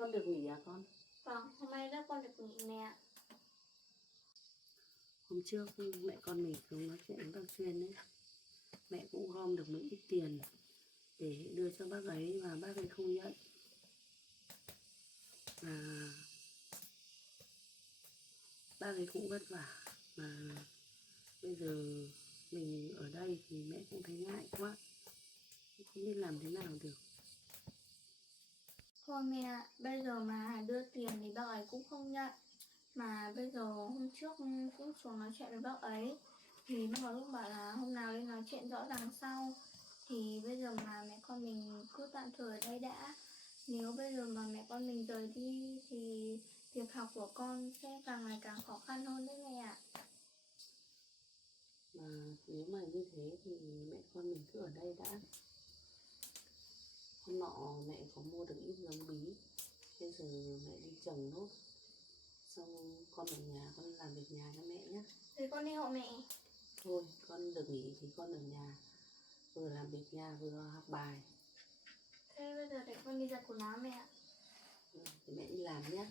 con được nghỉ à con? Vâng, hôm nay các con được nghỉ mẹ. Hôm trước mẹ con mình xuống nói chuyện với bác Xuyên đấy. Mẹ cũng gom được một ít tiền để đưa cho bác ấy và bác ấy không nhận. Và bác ấy cũng vất vả. Mà bây giờ mình ở đây thì mẹ cũng thấy ngại quá. Không biết làm thế nào được. Thôi mẹ ạ, bây giờ mà đưa tiền thì bác ấy cũng không nhận. Mà bây giờ hôm trước cũng xuống nói chuyện với bác ấy, thì bác ấy cũng bảo là hôm nào lên nói chuyện rõ ràng sau. Thì bây giờ mà mẹ con mình cứ tạm thời ở đây đã. Nếu bây giờ mà mẹ con mình rời đi thì việc học của con sẽ càng ngày càng khó khăn hơn đấy mẹ ạ. Mà nếu mà như thế thì mẹ con mình cứ ở đây đã. Hôm nọ mẹ có mua được ít giống bí. Bây giờ mẹ đi trồng nốt. Xong con ở nhà, con làm việc nhà cho mẹ nhé. Thế con đi hộ mẹ. Thôi con được nghỉ thì con ở nhà, vừa làm việc nhà vừa học bài. Thế bây giờ để con đi giặt quần áo mẹ ạ. Thì mẹ đi làm nhé.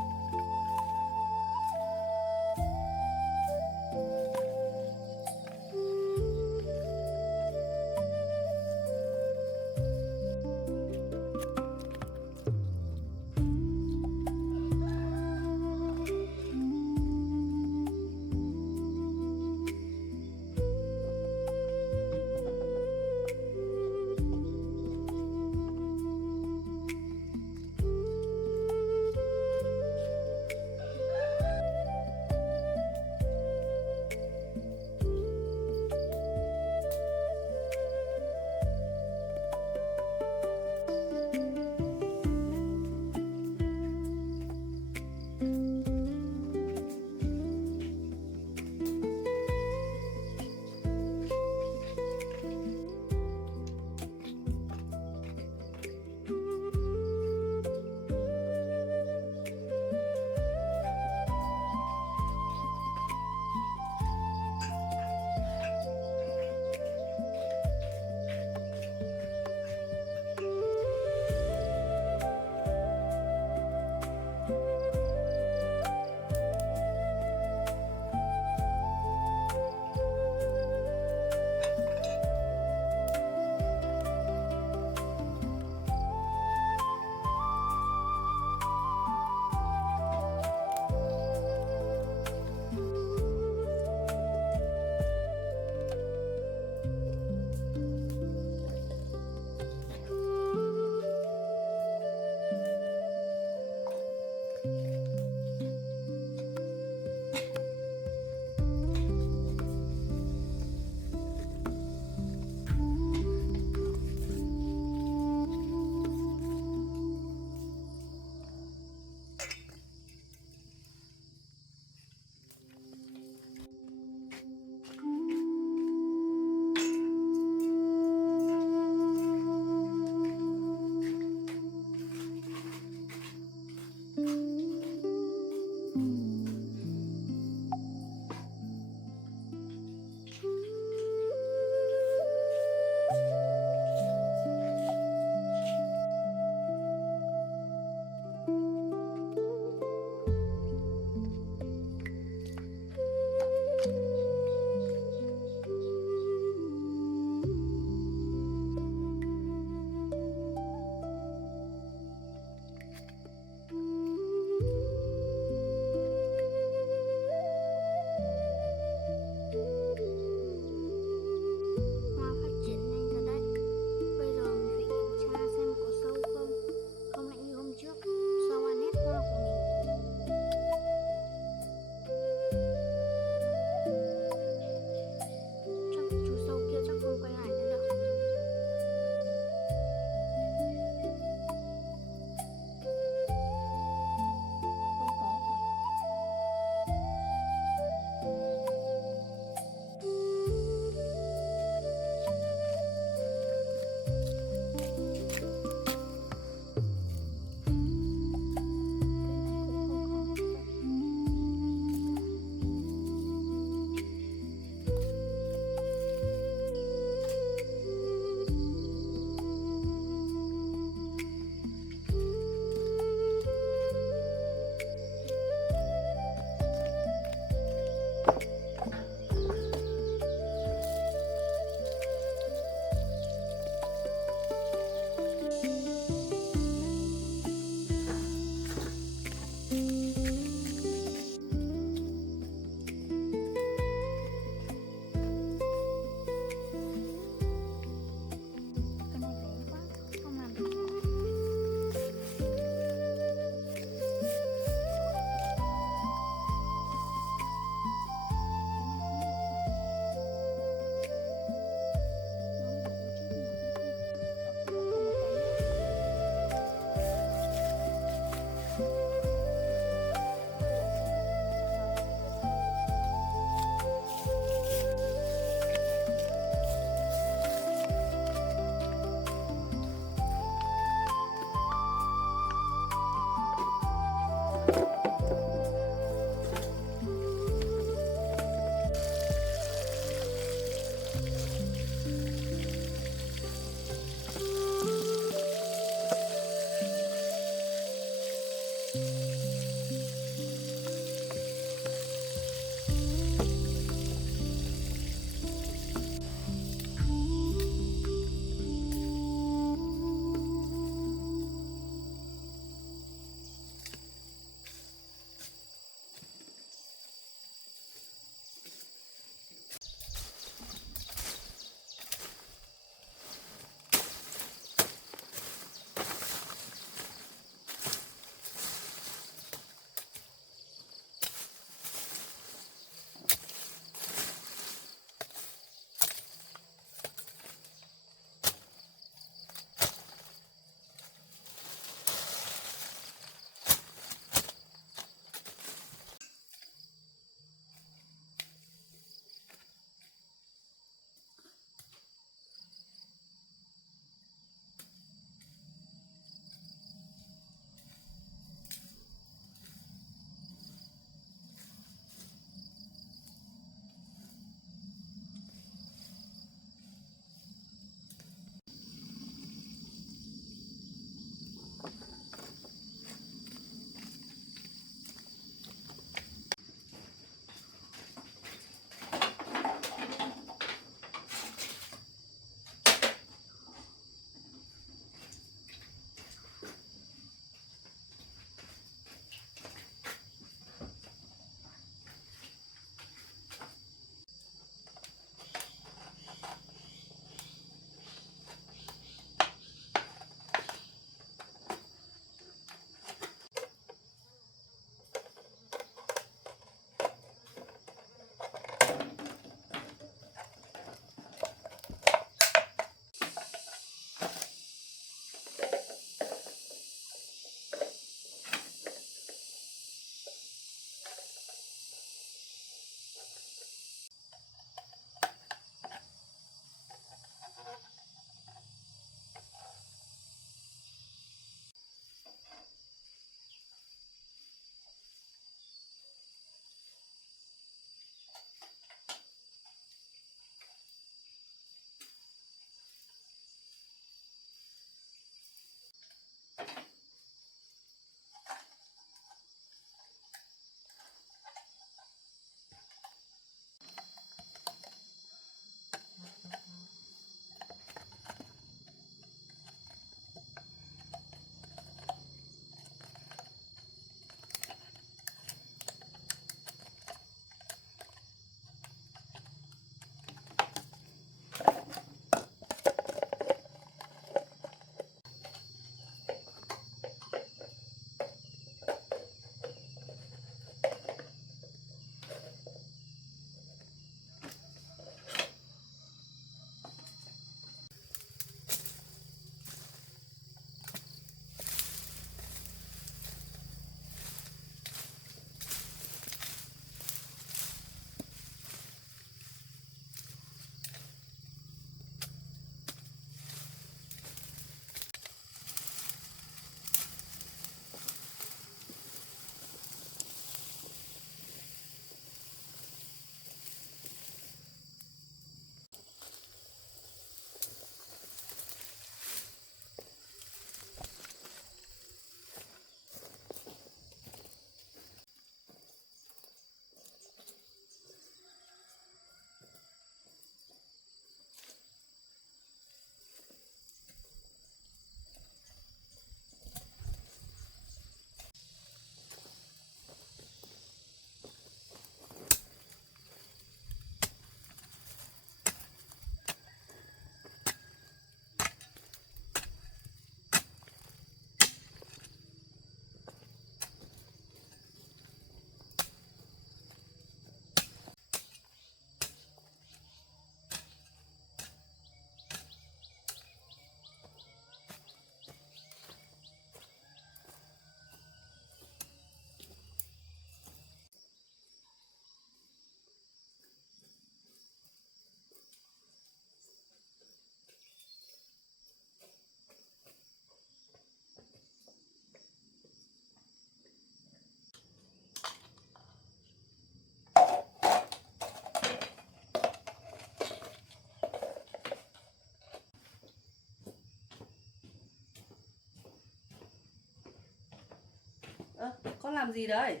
con làm gì đấy?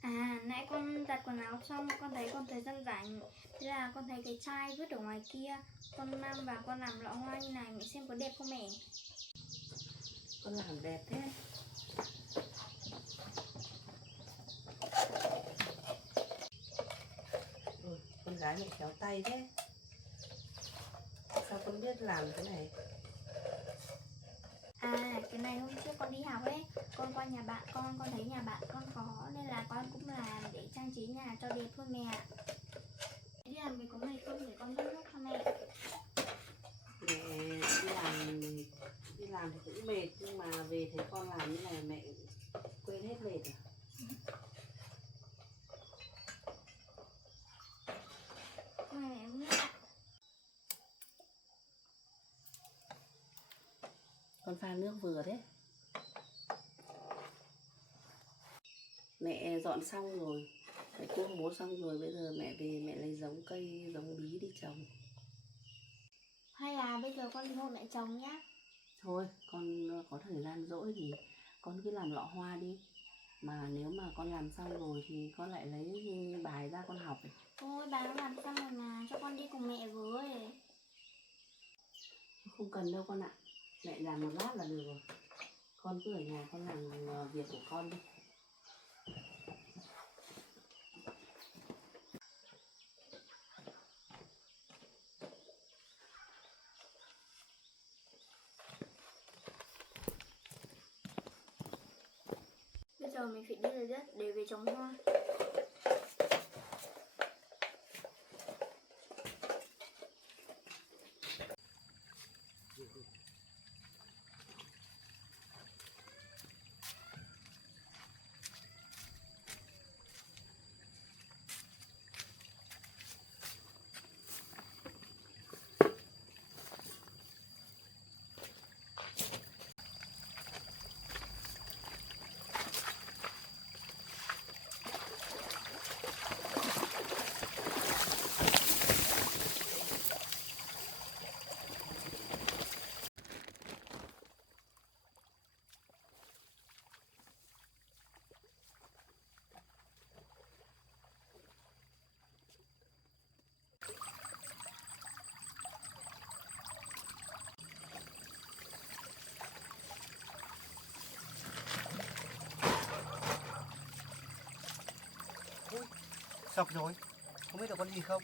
À, nãy con giặt quần áo xong, con thấy còn thời gian rảnh. Thế là con thấy cái chai vứt ở ngoài kia. Con mang vào con làm lọ hoa như này, mẹ xem có đẹp không mẹ? Con làm đẹp thế. Con gái mẹ khéo tay thế. Sao con biết làm thế này? À, cái này hôm trước con đi học ấy, con qua nhà bạn con thấy nhà bạn con có nên là con cũng làm để trang trí nhà cho đẹp thôi mẹ. Đi làm về có mệt không để con giúp giúp cho mẹ? Mẹ đi làm thì cũng mệt, nhưng mà về thấy con làm như này mẹ quên hết mệt à? Mẹ cũng biết. Con pha nước vừa thế. Mẹ dọn xong rồi, mẹ cuông bố xong rồi, bây giờ mẹ về mẹ lấy giống cây, giống bí đi trồng. Hay là bây giờ con đi hộ mẹ chồng nhá. Thôi, con có thời gian rỗi thì con cứ làm lọ hoa đi. Mà nếu mà con làm xong rồi thì con lại lấy bài ra con học ấy. Thôi bà đã làm xong rồi mà, cho con đi cùng mẹ với. Không cần đâu con ạ. Mẹ làm một lát là được rồi. Con cứ ở nhà con làm việc của con đi. Bây giờ mình phải đi lấy đất để về trồng hoa. Sọc rồi, không biết là con gì không?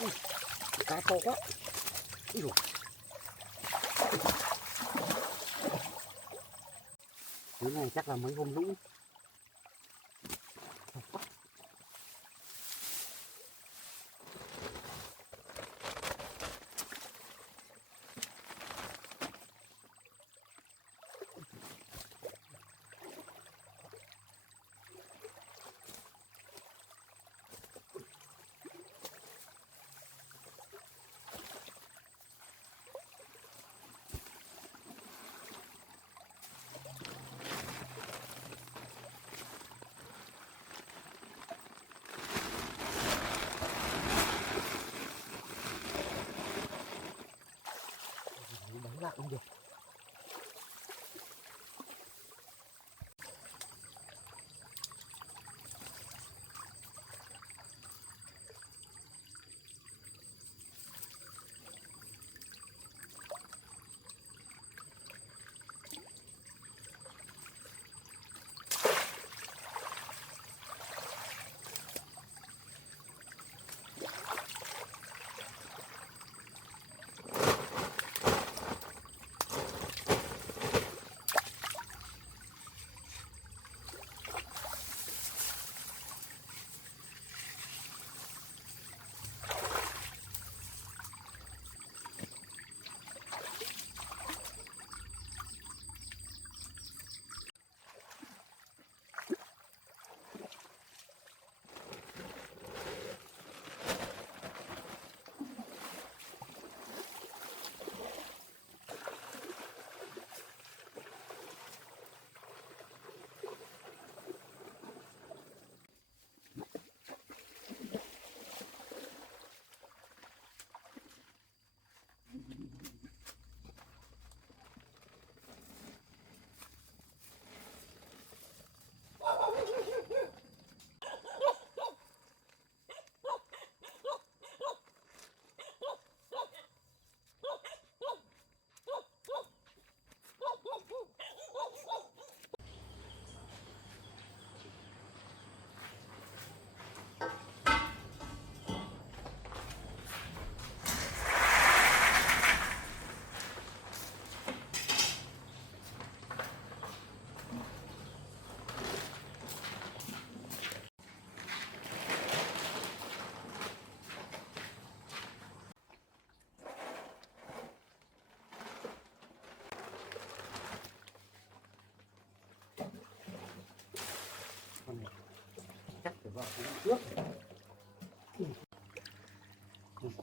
Ui, cá to quá. Ui dồi. Cái này chắc là mấy hôm lũ. Đánh lại không được.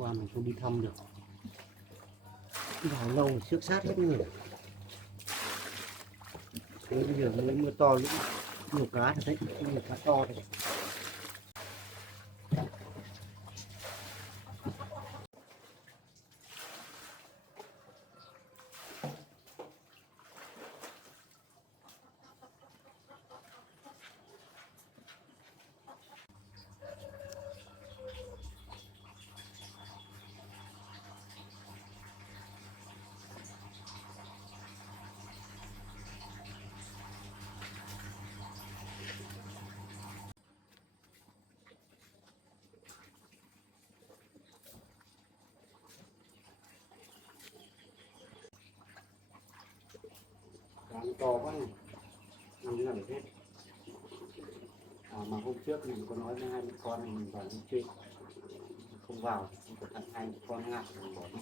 qua mình không đi thăm được. Vào lâu xước sát hết người. Thế bây giờ mới mưa to lúc nhiều cá thật đấy, nhiều cá to đấy. Cá nó to quá này, ăn cái này hết. Mà hôm trước mình có nói với hai mẹ con mình vào đi chơi, không vào, không cẩn thận hai mẹ con ngại mình bỏ đi.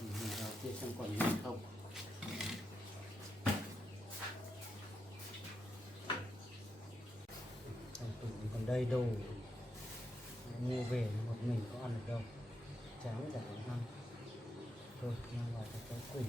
Mình vào kia xem còn gì không. Còn đây đâu, mua về một mình có ăn được đâu, chán chả có ăn. Thôi mang vào cho cháu Quỳnh.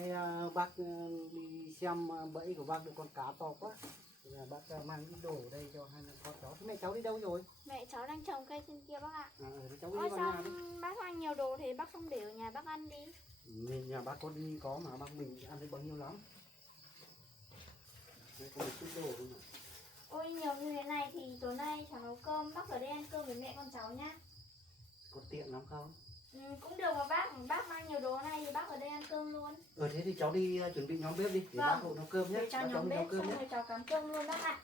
nay bác đi xem bẫy của bác được con cá to quá. Thì là bác mang ít đồ ở đây cho hai con cháu. Thế mẹ cháu đi đâu rồi? Mẹ cháu đang trồng cây trên kia bác ạ. Thế cháu đi Ôi vào sao nhà đi. bác mang nhiều đồ thế bác không để ở nhà bác ăn đi. Nhà bác con đi có mà bác mình ăn thấy bao nhiêu lắm. Đây có một chút đồ thôi mà. Ôi nhiều như thế này thì tối nay cháu nấu cơm, bác ở đây ăn cơm với mẹ con cháu nhá. Có tiện lắm không? Cũng được mà bác mang nhiều đồ này thì bác ở đây ăn cơm luôn. Thế thì cháu đi chuẩn bị nhóm bếp đi để bác hộ nấu cơm nhé. Để cháu nhóm bếp xong rồi cháu cắm cơm luôn bác ạ.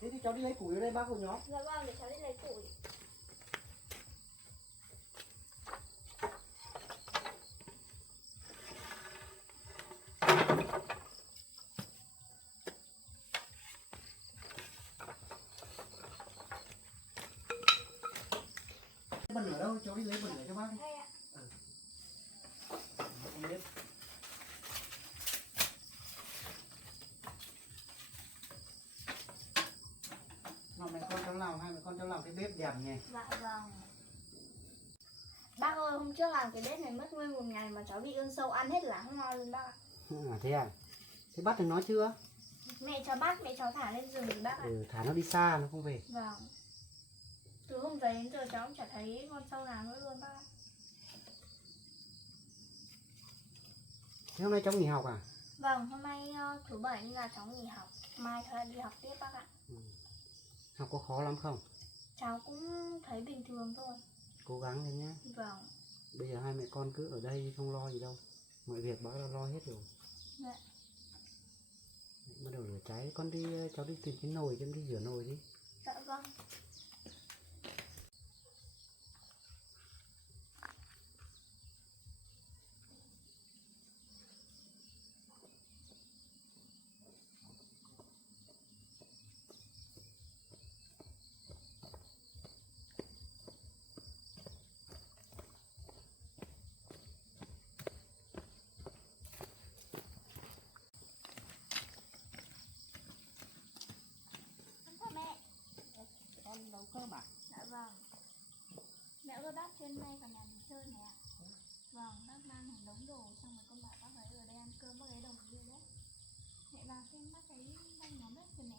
Thế thì cháu đi lấy củi ở đây bác hộ nhóm. Dạ vâng, để cháu đi lấy củi. Bẩn ở đâu? Cháu đi lấy bẩn ở cho bác đi. Đây ạ. Không biết. Nào mẹ con cháu làm, hai mẹ con cháu làm cái bếp đẹp nhỉ. Dạ vâng. Bác ơi, hôm trước làm cái bếp này mất nguyên một ngày mà cháu bị ương sâu ăn hết lá ngò luôn bác ạ. Thế à? Thế bắt được nó chưa? Mẹ cháu bắt, mẹ cháu thả lên rừng thì bác ạ. Thả nó đi xa nó không về. Vâng. Từ hôm đấy đến giờ cháu cũng chả thấy con sâu nào nữa luôn bác ạ. Thế hôm nay cháu nghỉ học à? Vâng, hôm nay thứ bảy nên là cháu nghỉ học. Mai cháu lại đi học tiếp bác ạ. Học có khó lắm không? Cháu cũng thấy bình thường thôi. Cố gắng lên nhé. Vâng. Bây giờ hai mẹ con cứ ở đây không lo gì đâu. Mọi việc bác đã lo hết rồi. Dạ. Bắt đầu lửa cháy. Con đi, cháu đi tìm cái nồi cho em đi rửa nồi đi. Dạ vâng. Chào mẹ. Con nấu cơm à? Dạ vâng. Mẹ ơi bác trên nay vào nhà mình chơi này ạ. Vâng, bác mang một đống đồ xong rồi con bảo bác ấy ở đây ăn cơm, bác ấy đồng ý đấy. Mẹ vào xem bác ấy đang nhóm bếp rồi nè.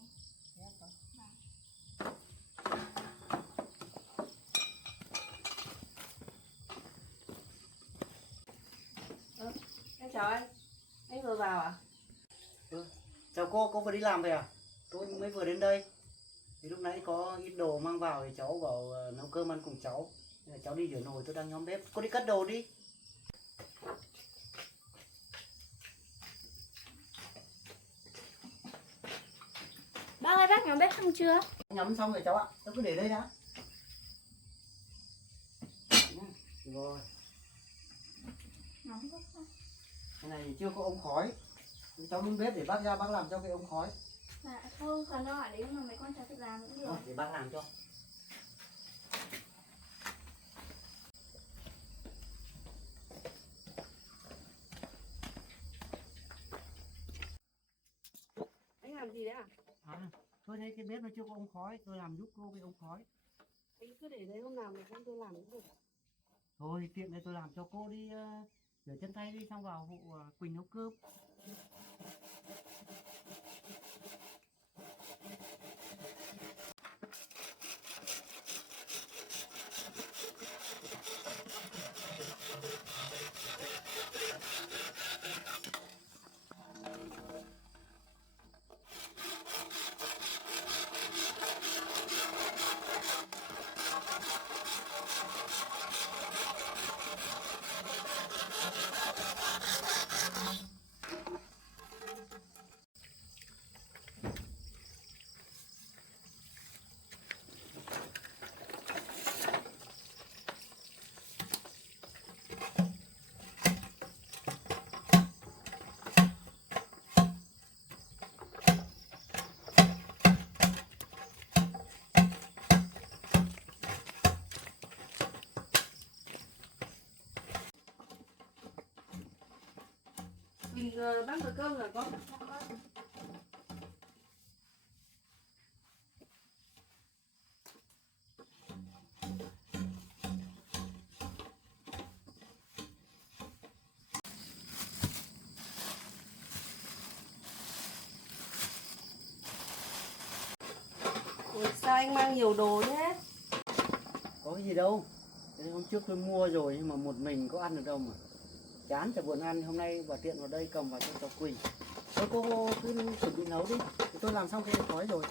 Vâng. Em chào anh vừa vào à? Chào cô vừa đi làm về à? Tôi mới vừa đến đây. Thì lúc nãy có ít đồ mang vào thì cháu bảo nấu cơm ăn cùng cháu. Nên là cháu đi rửa nồi, tôi đang nhóm bếp. Cô đi cất đồ đi. Bác ơi bác nhóm bếp xong chưa? Nhóm xong rồi cháu ạ. Cháu cứ để đây đã. Rồi. Nhóm bếp xong. Cái này chưa có ống khói. Cháu lên bếp để bác ra bác làm cho cái ống khói. Dạ không cần đâu ạ, đấy mà mấy con cháu tự làm cũng được. Để bác làm cho. Anh làm gì đấy à? Tôi thấy cái bếp nó chưa có ống khói, tôi làm giúp cô cái ống khói. Anh cứ để đấy hôm nào mình không tôi làm cũng được. Thôi tiện đây tôi làm cho cô đi rửa chân tay đi xong vào hộ Quỳnh nấu cơm. Mình bác nồi cơm rồi con. sao anh mang nhiều đồ thế? Có cái gì đâu. Thế hôm trước tôi mua rồi nhưng mà một mình có ăn được đâu mà. Chán chả buồn ăn, hôm nay bà tiện vào đây cầm vào cho cháu Quỳnh. Thôi cô cứ chuẩn bị nấu đi. Tôi làm xong cái khói rồi.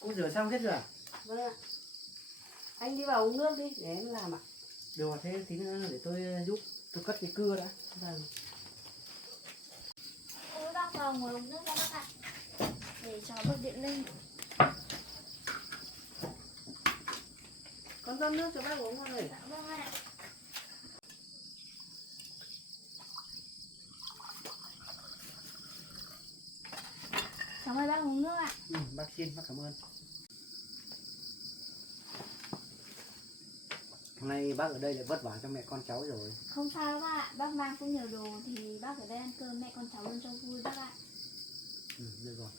Cô rửa xong hết rồi à? Vâng ạ. Anh đi vào uống nước đi để em làm ạ. Được rồi, thế tí nữa để tôi giúp. Tôi cất cái cưa đã. Vâng. Ôi bác vào ngồi uống nước cho bác ạ. Để cháu bật điện lên. Con rót nước cho bác uống con ơi. Dạ vâng ạ. Cháu mời bác uống nước ạ. Bác xin, bác cảm ơn. Hôm nay bác ở đây lại vất vả cho mẹ con cháu rồi. Không sao đâu bác ạ. Bác mang cũng nhiều đồ thì bác ở đây ăn cơm mẹ con cháu luôn cho vui bác ạ. Được rồi.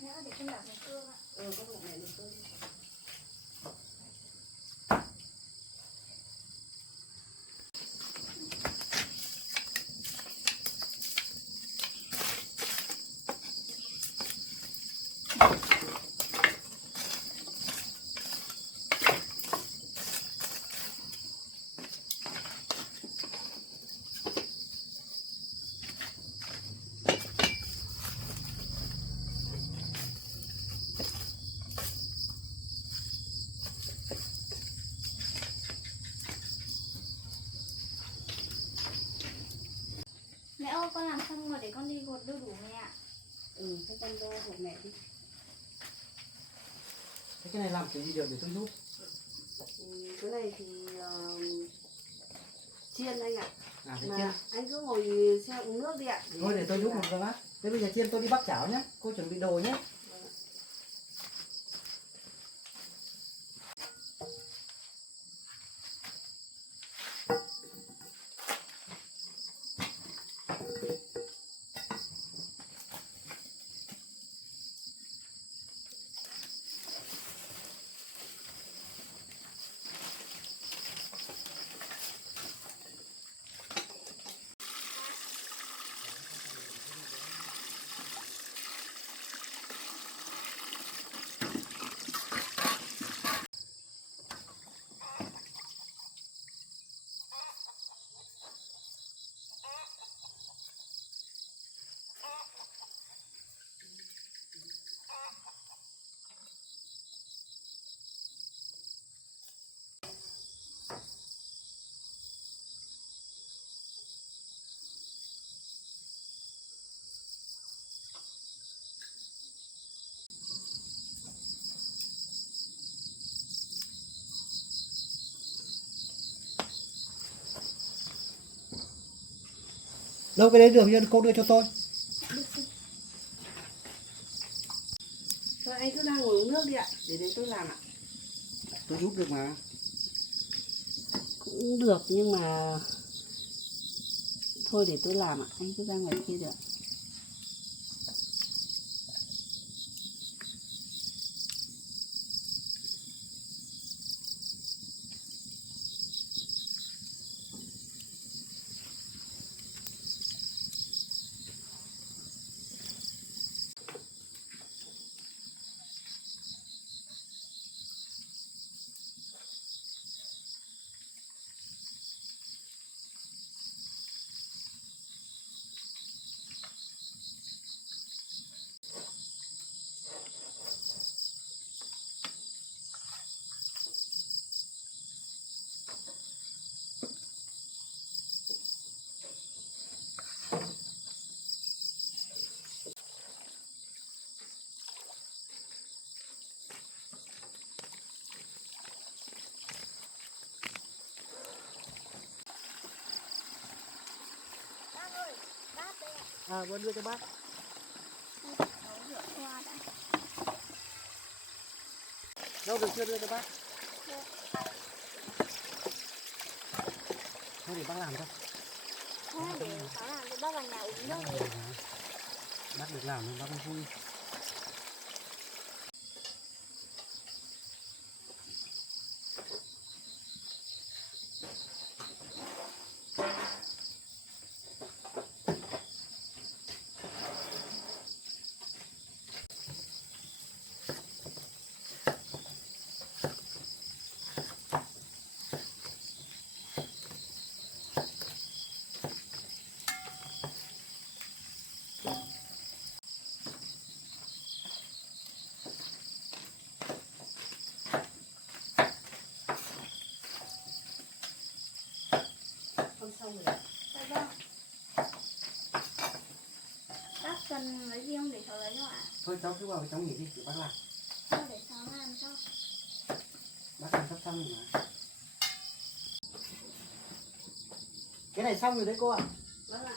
Mẹ ơi, để con đảo cái cơm ạ. Có một mẹ được cơm. Mẹ ơi, con làm xong rồi để con đi gột đu đủ mẹ ạ. Thế con vô hộ mẹ đi. Thế cái này làm cái gì được để tôi giúp? Cái này thì chiên anh ạ. À, thế Mà chiên. anh cứ ngồi xe uống nước đi ạ. Thôi để tôi giúp một cái bác. Thế bây giờ chiên tôi đi bắc chảo nhé. Cô chuẩn bị đồ nhé. Đâu cái đấy được cô đưa cho tôi. Anh cứ đang ngồi uống nước đi ạ, để đấy tôi làm ạ. Tôi giúp được mà. Cũng được nhưng mà thôi để tôi làm ạ, anh cứ ra ngoài kia được. Vâng đưa cho bác. Hoa đã. Đâu được chưa đưa cho bác. Thôi để bác làm cho. Thế để cháu làm cho bác vào nhà uống nước đi. Bác được làm nên bác mới vui. Con xong rồi ạ. Dạ vâng. Bác cần lấy gì không để cháu lấy cho ạ? Thôi cháu cứ vào cháu nghỉ đi, để bác làm. Thôi để cháu làm cho. Bác làm sắp xong rồi mà. Cái này xong rồi đấy cô ạ. Vâng ạ.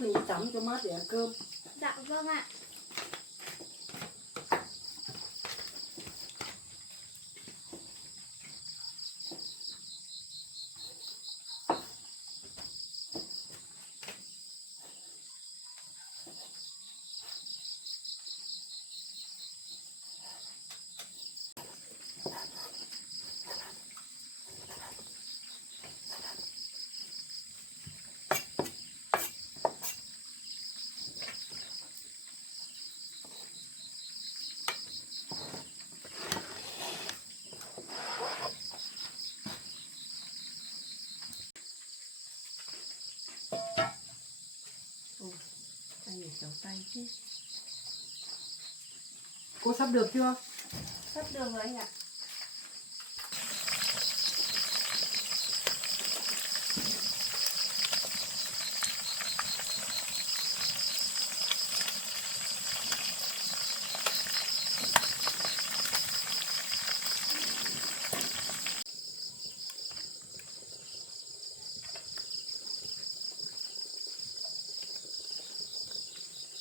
mình đi tắm cho mát để ăn cơm. Dạ vâng ạ. Tay này kéo tay chứ. Cô sắp được chưa? Sắp được rồi anh ạ.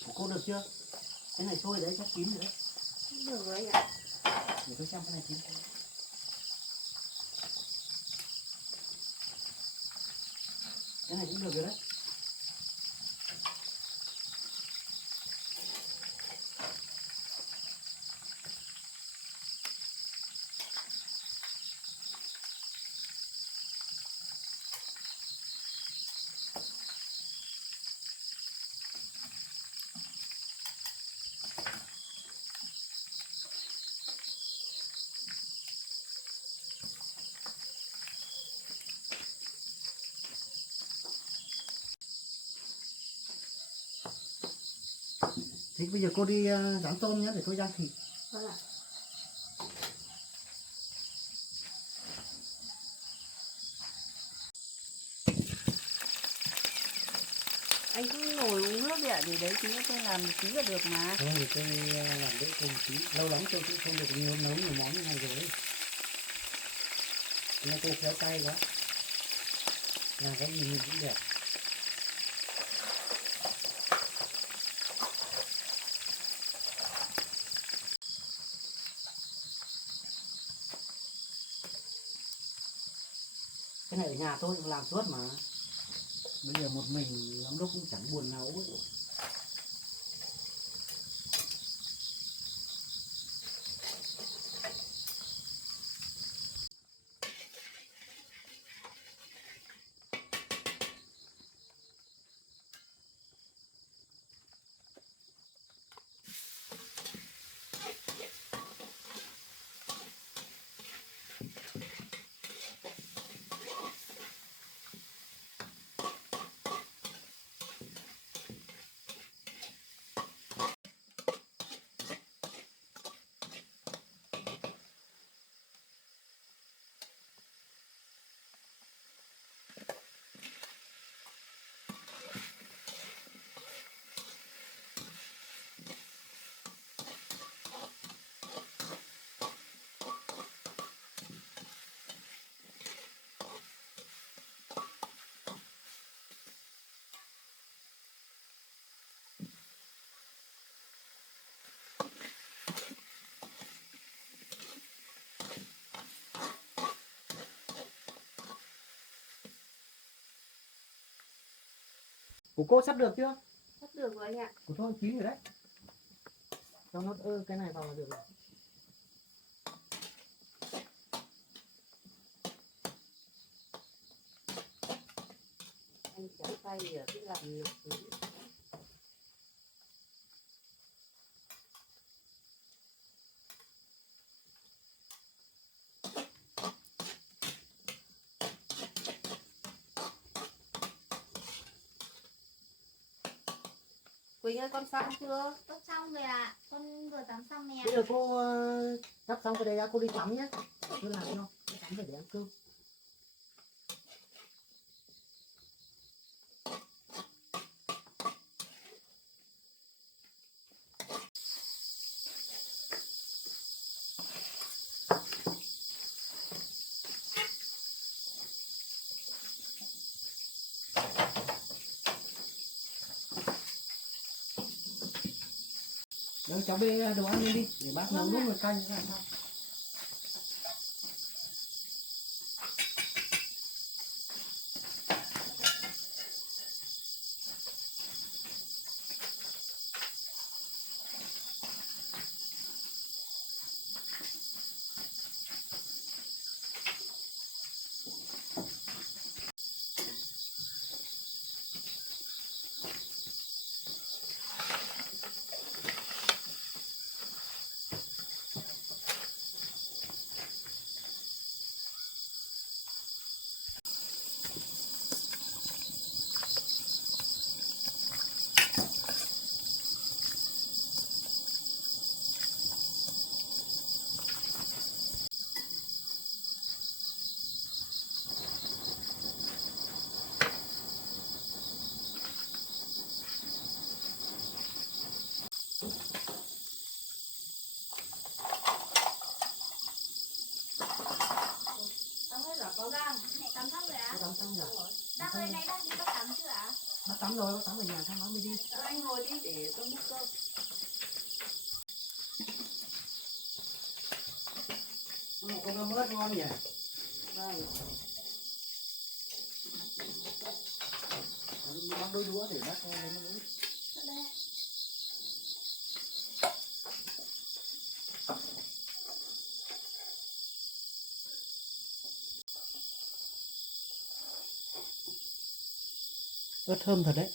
Của cô được chưa? Cái này sôi đấy, chắc chín rồi đấy. Được rồi anh ạ. Để tôi xem cái này chín không. Cái này cũng được rồi đấy. Thế bây giờ cô đi rán tôm nhé, để tôi rang thịt. Vâng ạ. Anh cứ ngồi uống nước đi ạ, để đấy tí nữa tôi làm một tí là được mà. Không thì tôi làm đỡ cô một tí. Lâu lắm tôi cũng không được nấu nhiều món như này rồi. Nên cô khéo tay quá. Làm cái gì nhìn cũng đẹp. Cái này ở nhà tôi cũng làm suốt mà. Bây giờ một mình lắm lúc cũng chẳng buồn nấu ấy. Của cô sắp được chưa? Sắp được rồi anh ạ. Của tôi chín rồi đấy. Cho nó cái này vào là được rồi. Anh kéo tay ở cái làm nhiều thứ. Quỳnh ơi, con xong chưa? Con xong rồi ạ. Con vừa tắm xong nè. Bây giờ cô sắp xong cái đấy ra cô đi tắm nhé. Tôi làm cho. Tôi tắm rồi để ăn cơm. Cháu bê đồ ăn lên đi để bác nấu Vâng nước ạ. nồi canh như này xong. Tắm hết rồi có vâng. Mẹ tắm xong rồi ạ? Tắm xong rồi. Bác ơi, nay bác đi bác tắm chưa ạ? Bác tắm rồi, bác tắm ở nhà xong bác mới đi. Anh ngồi đi để tôi múc cơm. Con nó mớt ngon nhỉ? Vâng. Bác đôi đũa để bác lấy nó uống. Đây ạ. Ớt thơm thật đấy.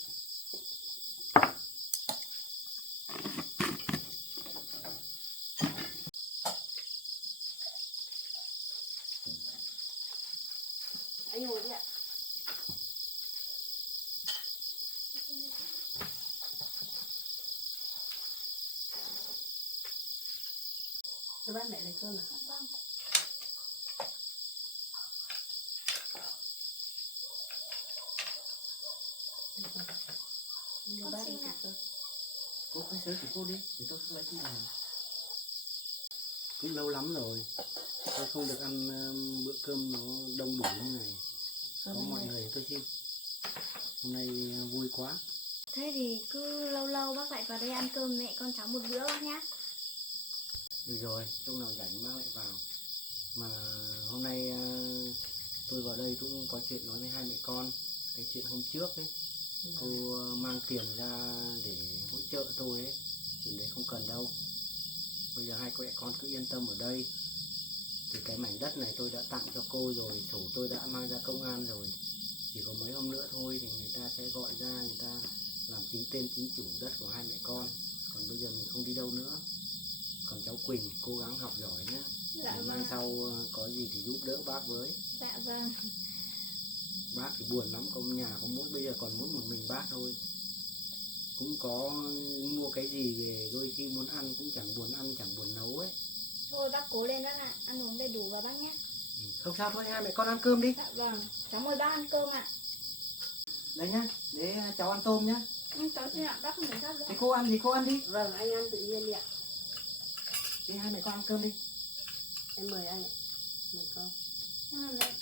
Anh ngồi đi ạ. Cho bác mẹ lấy cơm nào. Vâng. Đưa Con bác đi xin ạ. cơm. Cô cứ sới của cô đi, để tôi lấy cái này. Cũng lâu lắm rồi, tôi không được ăn bữa cơm nó đông đủ như này. Có mọi người tôi chịu. Hôm nay vui quá. Thế thì cứ lâu lâu bác lại vào đây ăn cơm mẹ con cháu một bữa bác nhá. Được rồi, lúc nào rảnh bác lại vào. Mà hôm nay tôi vào đây cũng có chuyện nói với hai mẹ con. Cái chuyện hôm trước ấy, cô mang tiền ra để hỗ trợ tôi ấy. Chuyện đấy không cần đâu. Bây giờ hai mẹ con cứ yên tâm ở đây. Thì cái mảnh đất này tôi đã tặng cho cô rồi, sổ tôi đã mang ra công an rồi. Chỉ có mấy hôm nữa thôi thì người ta sẽ gọi ra, người ta làm chính tên chính chủ đất của hai mẹ con. Còn bây giờ mình không đi đâu nữa. Còn cháu Quỳnh cố gắng học giỏi nhé. Dạ Mai vâng. sau có gì thì giúp đỡ bác với. Dạ vâng. Bác thì buồn lắm, có nhà có mỗi bây giờ còn mỗi một mình bác thôi. Cũng có mua cái gì về đôi khi muốn ăn cũng chẳng buồn ăn, chẳng buồn nấu ấy. Thôi bác cố lên bác ạ, ăn uống đầy đủ vào bác nhé. Không sao, thôi hai mẹ con ăn cơm đi. Dạ vâng, cháu mời bác ăn cơm ạ. Đấy nhá, để cháu ăn tôm nhá. Cháu xin ạ, bác không phải khác nữa. Thế cô ăn gì cô ăn đi. Vâng, anh ăn tự nhiên đi ạ. Đi hai mẹ con ăn cơm đi. Em mời anh ạ. Mời con. Mẹ.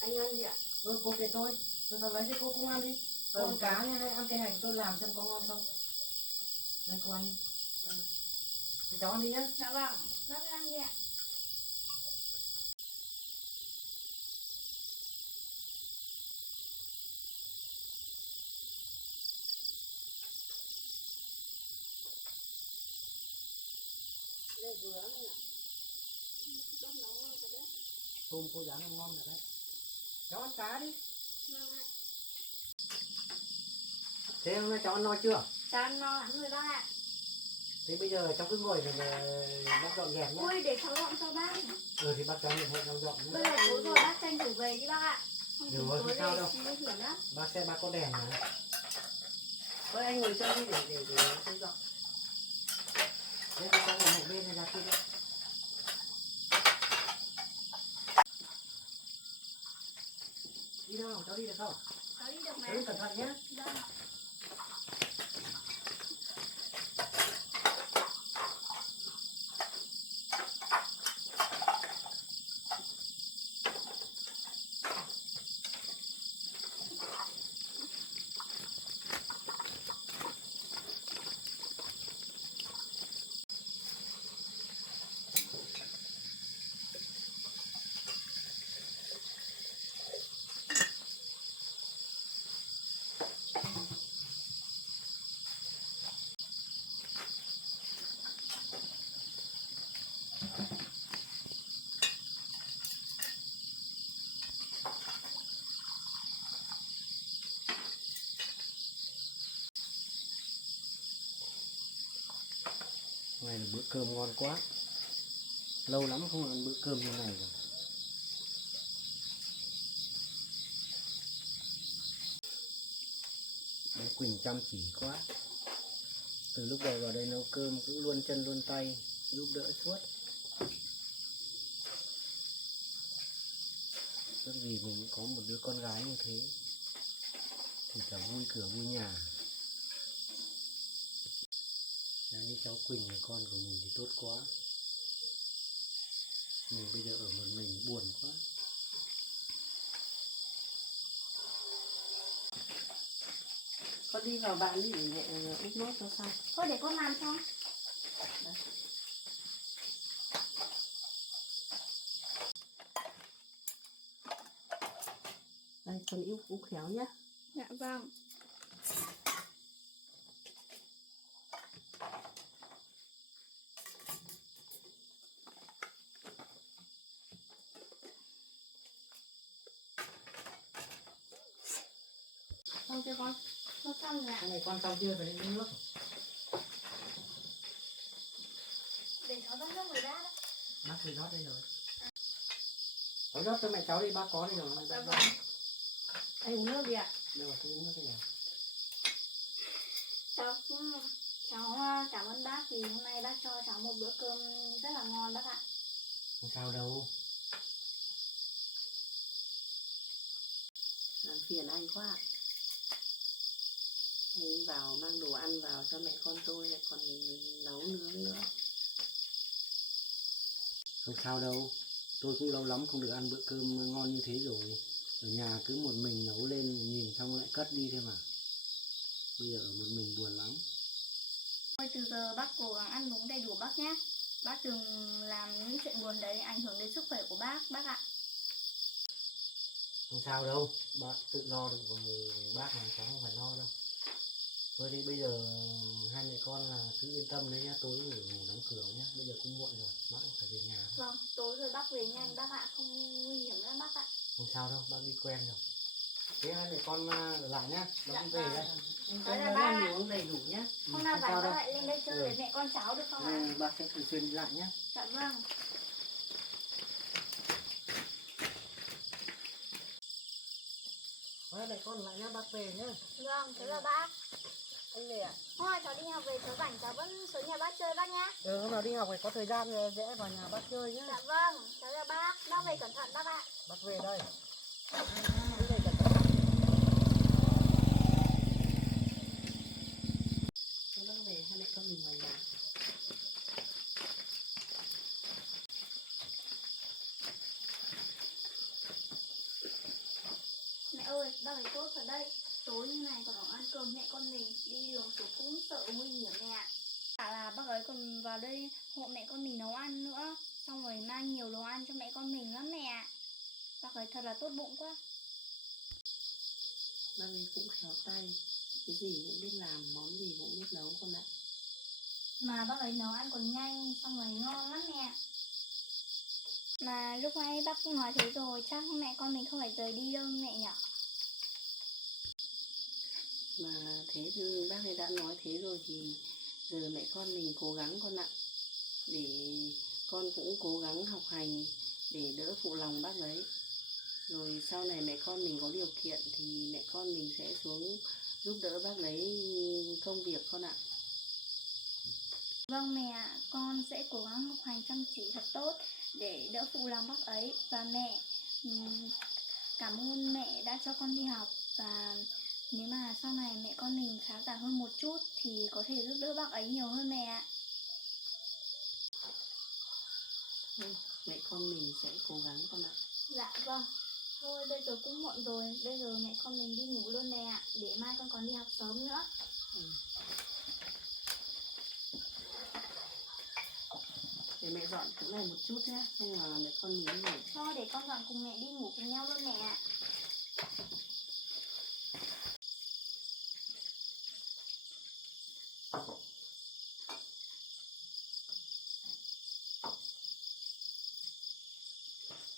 Anh ăn đi ạ. Cô kể tôi vào lấy cho cô cũng ăn đi. Cô ăn cá nha, hay ăn cái này tôi làm xem có ngon không. Đây cô ăn đi. Thì cháu ăn đi nhá. Dạ vâng, bác ăn đi ạ. Đây vừa anh ạ. Bác nấu ngon thật đấy. Tôm cô dám ăn ngon rồi đấy. Cháu ăn cá đi. Vâng ạ. Thế hôm nay cháu ăn no chưa? Cháu ăn no lắm rồi bác ạ. Thế bây giờ cháu cứ ngồi để bác dọn dẹp nhé. Ui, để cháu dọn cho bác. Thì bác cháu nhận hộ cháu dọn nhé. Bây giờ tối rồi bác tranh thủ về đi bác ạ. Không Được thì rồi, tối không sao về đâu. nguy hiểm lắm. Bác xem bác có đèn mà. Thôi anh ngồi chơi đi để tôi dọn. Thế thì cháu ngồi một bên này là kia đấy. Đi đâu? Cháu đi được không? Cháu đi được mà. Cháu đi cẩn thận nhé. Vâng. Này là bữa cơm ngon quá. Lâu lắm không ăn bữa cơm như này rồi. Bé Quỳnh chăm chỉ quá. Từ lúc về vào đây nấu cơm cũng luôn chân luôn tay, giúp đỡ suốt. Ước gì mình có một đứa con gái như thế thì cả vui cửa vui nhà. Như cháu Quỳnh là con của mình thì tốt quá. Mình bây giờ ở một mình buồn quá. Con đi vào bạn đi để mẹ úp nốt cho xong. Thôi để con làm cho. Đấy. Đây con úp khéo nhé. Dạ vâng. Xong chưa con? Con xong rồi ạ. Cái này con xong chưa phải lấy nước. Để cháu rót nước người bác đó. Bác đi rót đây rồi. Cháu rót cho mẹ cháu đi, bác có đây rồi. Dạ vâng. Anh uống nước đi ạ. Đâu rồi, tôi uống nước đây này. Cháu cảm ơn bác vì hôm nay bác cho cháu một bữa cơm rất là ngon bác ạ. Không sao đâu. Làm phiền anh quá ạ. Anh vào mang đồ ăn vào cho mẹ con tôi lại còn nấu nướng nữa. Không sao đâu. Tôi cũng lâu lắm không được ăn bữa cơm ngon như thế rồi. Ở nhà cứ một mình nấu lên nhìn xong lại cất đi thôi mà. Bây giờ ở một mình buồn lắm. Thôi từ giờ bác cố gắng ăn uống đầy đủ bác nhé. Bác đừng làm những chuyện buồn đấy ảnh hưởng đến sức khỏe của bác ạ. Không sao đâu, bác tự lo được, còn bác này cháu không phải lo đâu. Thôi đi, bây giờ hai mẹ con là cứ yên tâm đấy nhá, tối ngủ đóng cửa nhá, bây giờ cũng muộn rồi, bác cũng phải về nhà thôi. Vâng, tối rồi bác về nhanh bác ạ, không nguy hiểm lắm bác ạ. Không sao đâu, bác đi quen rồi. Thế hai mẹ con ở lại nhá, bác đi về đây. Anh Đấy là nấu ba ăn ạ. uống đầy đủ nhé. Hôm nào không sao rảnh bác đâu. lại lên đây chơi với mẹ con cháu được không ạ? Bác sẽ thường xuyên đi lại nhá. Dạ vâng. Hai mẹ con lại nhá, bác về nhá. Vâng, thế là bác. Anh về ạ? Hôm nay cháu đi học về cháu rảnh cháu vẫn xuống nhà bác chơi bác nhá. Hôm nào đi học phải có thời gian rồi dễ vào nhà bác chơi nhá. Dạ vâng, cháu chào bác. Bác về cẩn thận bác ạ. Bác về đây. Nó về hai mẹ con mình vào nhà. Mẹ ơi, bác ấy tốt ở đây. Tối như này còn ăn cơm mẹ con mình. Đi đường xuống cũng sợ nguy hiểm mẹ ạ. Cả là bác ấy còn vào đây hộ mẹ con mình nấu ăn nữa. Xong rồi mang nhiều đồ ăn cho mẹ con mình lắm mẹ ạ. Bác ấy thật là tốt bụng quá. Bác ấy cũng khéo tay. Cái gì cũng biết làm, món gì cũng biết nấu con ạ. Mà bác ấy nấu ăn còn nhanh, xong rồi ngon lắm mẹ. Mà lúc nãy bác cũng nói thế rồi, chắc mẹ con mình không phải rời đi đâu mẹ nhỉ? Mà thế thì bác ấy đã nói thế rồi thì giờ mẹ con mình cố gắng con ạ. Để con cũng cố gắng học hành để đỡ phụ lòng bác ấy. Rồi sau này mẹ con mình có điều kiện thì mẹ con mình sẽ xuống giúp đỡ bác ấy công việc con ạ. Vâng mẹ ạ, con sẽ cố gắng học hành chăm chỉ thật tốt để đỡ phụ lòng bác ấy. Và mẹ, cảm ơn mẹ đã cho con đi học. Và nếu mà sau này mẹ con mình khá giả hơn một chút thì có thể giúp đỡ bác ấy nhiều hơn mẹ ạ. Mẹ con mình sẽ cố gắng con ạ. Dạ vâng. Thôi bây giờ cũng muộn rồi, bây giờ mẹ con mình đi ngủ luôn mẹ ạ. Để mai con còn đi học sớm nữa. Để mẹ dọn chỗ này một chút nhé, xong là mẹ con mình đi ngủ. Thôi để con dọn cùng mẹ đi ngủ cùng nhau luôn mẹ ạ.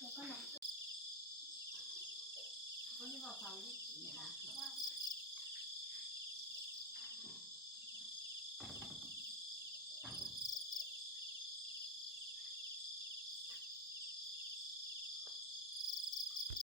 Để con đi vào phòng đi. Mẹ làm.